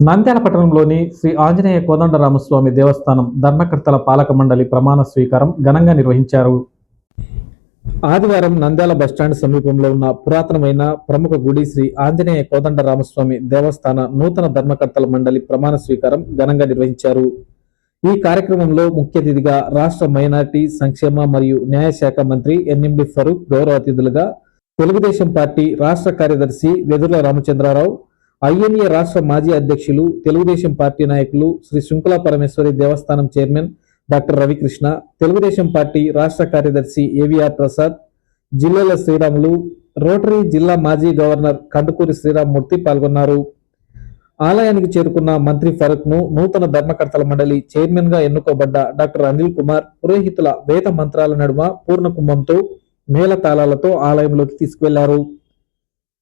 నంద్యాల పట్టణంలోని శ్రీ ఆంజనేయ కోదండరామస్వామి దేవస్థానం ధర్మకర్తల పాలక మండలి ప్రమాణ స్వీకారం ఘనంగా నిర్వహించారు. ఆదివారం నంద్యాల బస్టాండ్ సమీపంలో ఉన్న పురాతనమైన ప్రముఖ గుడి శ్రీ ఆంజనేయ కోదండరామస్వామి దేవస్థాన నూతన ధర్మకర్తల మండలి ప్రమాణ స్వీకారం ఘనంగా నిర్వహించారు. ఈ కార్యక్రమంలో ముఖ్య అతిథిగా రాష్ట్ర మైనార్టీ సంక్షేమ మరియు న్యాయశాఖ మంత్రి ఎన్ఎండి ఫరూక్ గౌరవ అతిథులుగా తెలుగుదేశం పార్టీ రాష్ట్ర కార్యదర్శి వెదుర్ల రామచంద్రారావు ఐఎన్ఏ రాష్ట్ర మాజీ అధ్యక్షులు తెలుగుదేశం పార్టీ నాయకులు శ్రీ శృంఖల పరమేశ్వరి దేవస్థానం chairman doctor Ravikrishna Telugu Desam party రాష్ట్ర కార్యదర్శి ఏవిఆర్ ప్రసాద్ జిల్లాల శ్రీరాములు రోటరీ జిల్లా మాజీ గవర్నర్ కందుకూరి శ్రీరామ్మూర్తి పాల్గొన్నారు. ఆలయానికి చేరుకున్న మంత్రి ఫరూక్ను నూతన ధర్మకర్తల మండలి చైర్మన్గా ఎన్నుకోబడ్డ డాక్టర్ అనిల్ కుమార్ పురోహితుల వేద మంత్రాల నడుమ పూర్ణ కుంభంతో మేళతాళాలతో ఆలయంలోకి తీసుకువెళ్ళారు.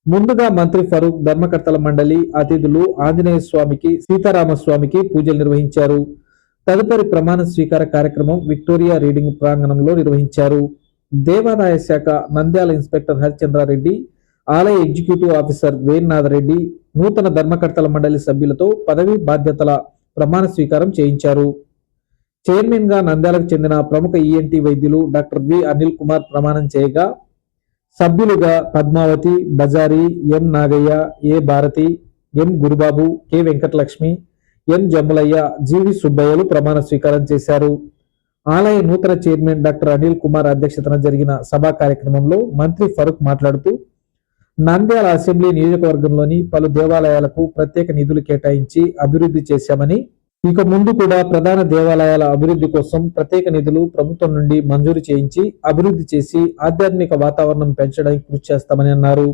ముందుగా మంత్రి ఫరూక్ ధర్మకర్తల మండలి అతిథులు ఆంజనేయ స్వామికి సీతారామస్వామికి పూజలు నిర్వహించారు. తదుపరి ప్రమాణ స్వీకార కార్యక్రమం విక్టోరియా రీడింగ్ ప్రాంగణంలో నిర్వహించారు. దేవాదాయ శాఖ నంద్యాల ఇన్స్పెక్టర్ హరిచంద్రారెడ్డి ఆలయ ఎగ్జిక్యూటివ్ ఆఫీసర్ వేణునాథ్ రెడ్డి నూతన ధర్మకర్తల మండలి సభ్యులతో పదవి బాధ్యతల ప్రమాణ స్వీకారం చేయించారు. చైర్మన్గా నంద్యాలకు చెందిన ప్రముఖ ఈఎన్టీ వైద్యులు డాక్టర్ వి అనిల్ కుమార్ ప్రమాణం చేయగా సభ్యులుగా Padmavathi Bajari M Nagaiah A Bharathi M Gurubabu K Venkatalakshmi N Jammulaiah G V సుబ్బయ్యలు ప్రమాణ స్వీకారం చేశారు. ఆలయ నూతన చైర్మన్ డాక్టర్ అనిల్ కుమార్ అధ్యక్షతన జరిగిన సభా కార్యక్రమంలో మంత్రి ఫరూక్ మాట్లాడుతూ నంద్యాల అసెంబ్లీ నియోజకవర్గంలోని పలు దేవాలయాలకు ప్రత్యేక నిధులు కేటాయించి అభివృద్ధి చేశామని ఇక ముందు కూడా ప్రధాన దేవాలయాల అభివృద్ధి కోసం ప్రత్యేక నిధులు ప్రభుత్వం నుండి మంజూరు చేయించి అభివృద్ధి చేసి ఆధ్యాత్మిక వాతావరణం పెంచడానికి కృషి చేస్తామని అన్నారు.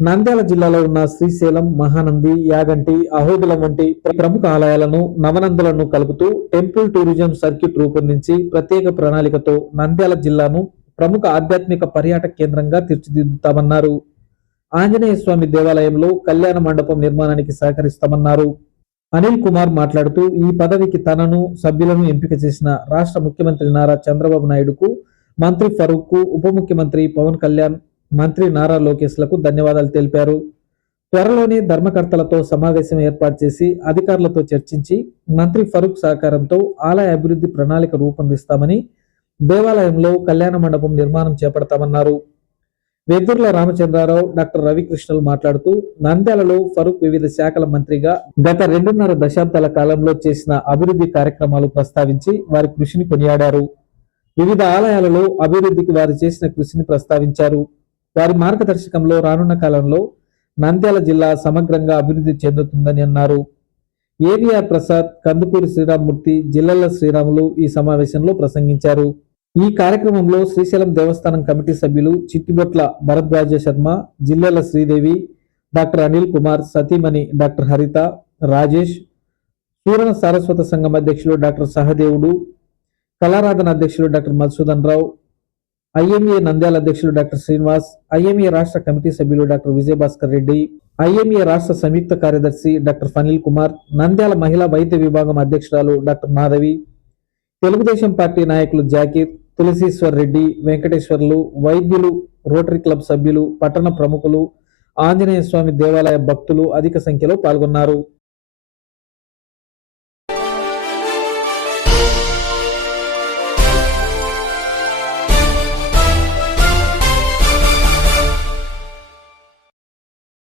నంద్యాల జిల్లాలో ఉన్న శ్రీశైలం మహానంది యాగంటి అహోబిలం వంటి ప్రముఖ ఆలయాలను నవనందులను కలుపుతూ టెంపుల్ టూరిజం సర్క్యూట్ రూపొందించి ప్రత్యేక ప్రణాళికతో నంద్యాల జిల్లాను ప్రముఖ ఆధ్యాత్మిక పర్యాటక కేంద్రంగా తీర్చిదిద్దుతామన్నారు. ఆంజనేయ స్వామి దేవాలయంలో కళ్యాణ మండపం నిర్మాణానికి సహకరిస్తామన్నారు. అనిల్ కుమార్ మాట్లాడుతూ ఈ పదవికి తనను సభ్యులను ఎంపిక చేసిన రాష్ట్ర ముఖ్యమంత్రి నారా చంద్రబాబు నాయుడుకు మంత్రి ఫరూక్ ఉప ముఖ్యమంత్రి పవన్ కళ్యాణ్ మంత్రి నారా లోకేష్లకు ధన్యవాదాలు తెలిపారు. త్వరలోనే ధర్మకర్తలతో సమావేశం ఏర్పాటు చేసి అధికారులతో చర్చించి మంత్రి ఫరూక్ సహకారంతో ఆలయ అభివృద్ధి ప్రణాళిక రూపొందిస్తామని దేవాలయంలో కళ్యాణ మండపం నిర్మాణం చేపడతామన్నారు. వెదుర్ల రామచంద్రారావు డాక్టర్ రవికృష్ణలు మాట్లాడుతూ నంద్యాలలో ఫరూక్ వివిధ శాఖల మంత్రిగా గత రెండున్నర దశాబ్దాల కాలంలో చేసిన అభివృద్ధి కార్యక్రమాలు ప్రస్తావించి వారి కృషిని కొనియాడారు. వివిధ ఆలయాలలో అభివృద్ధికి వారు చేసిన కృషిని ప్రస్తావించారు. వారి మార్గదర్శకంలో రానున్న కాలంలో నంద్యాల జిల్లా సమగ్రంగా అభివృద్ధి చెందుతుందని అన్నారు. ఏవిఆర్ ప్రసాద్ కందుకూరి శ్రీరామ్మూర్తి జిల్లల శ్రీరాములు ఈ సమావేశంలో ప్రసంగించారు. ఈ కార్యక్రమంలో శ్రీశైలం దేవస్థానం కమిటీ సభ్యులు చిట్టిబొట్ల భరద్వాజ శర్మ జిల్లెల శ్రీదేవి డాక్టర్ అనిల్ కుమార్ సతీమణి డాక్టర్ హరిత రాజేష్ సూరణ సారస్వత సంఘం అధ్యక్షులు డాక్టర్ సహదేవుడు కళారాధన అధ్యక్షులు డాక్టర్ మధుసూదన్ రావు ఐఎంఏ నంద్యాల అధ్యక్షులు డాక్టర్ శ్రీనివాస్ ఐఎంఏ రాష్ట్ర కమిటీ సభ్యులు డాక్టర్ విజయభాస్కర్ రెడ్డి ఐఎంఏ రాష్ట్ర సంయుక్త కార్యదర్శి డాక్టర్ ఫనిల్ కుమార్ నంద్యాల మహిళా వైద్య విభాగం అధ్యక్షురాలు డాక్టర్ మాధవి తెలుగుదేశం పార్టీ నాయకులు జాకీర్ తులసీశ్వర్ రెడ్డి వెంకటేశ్వర్లు వైద్యులు రోటరీ క్లబ్ సభ్యులు పట్టణ ప్రముఖులు ఆంజనేయ స్వామి దేవాలయ భక్తులు అధిక సంఖ్యలో పాల్గొన్నారు.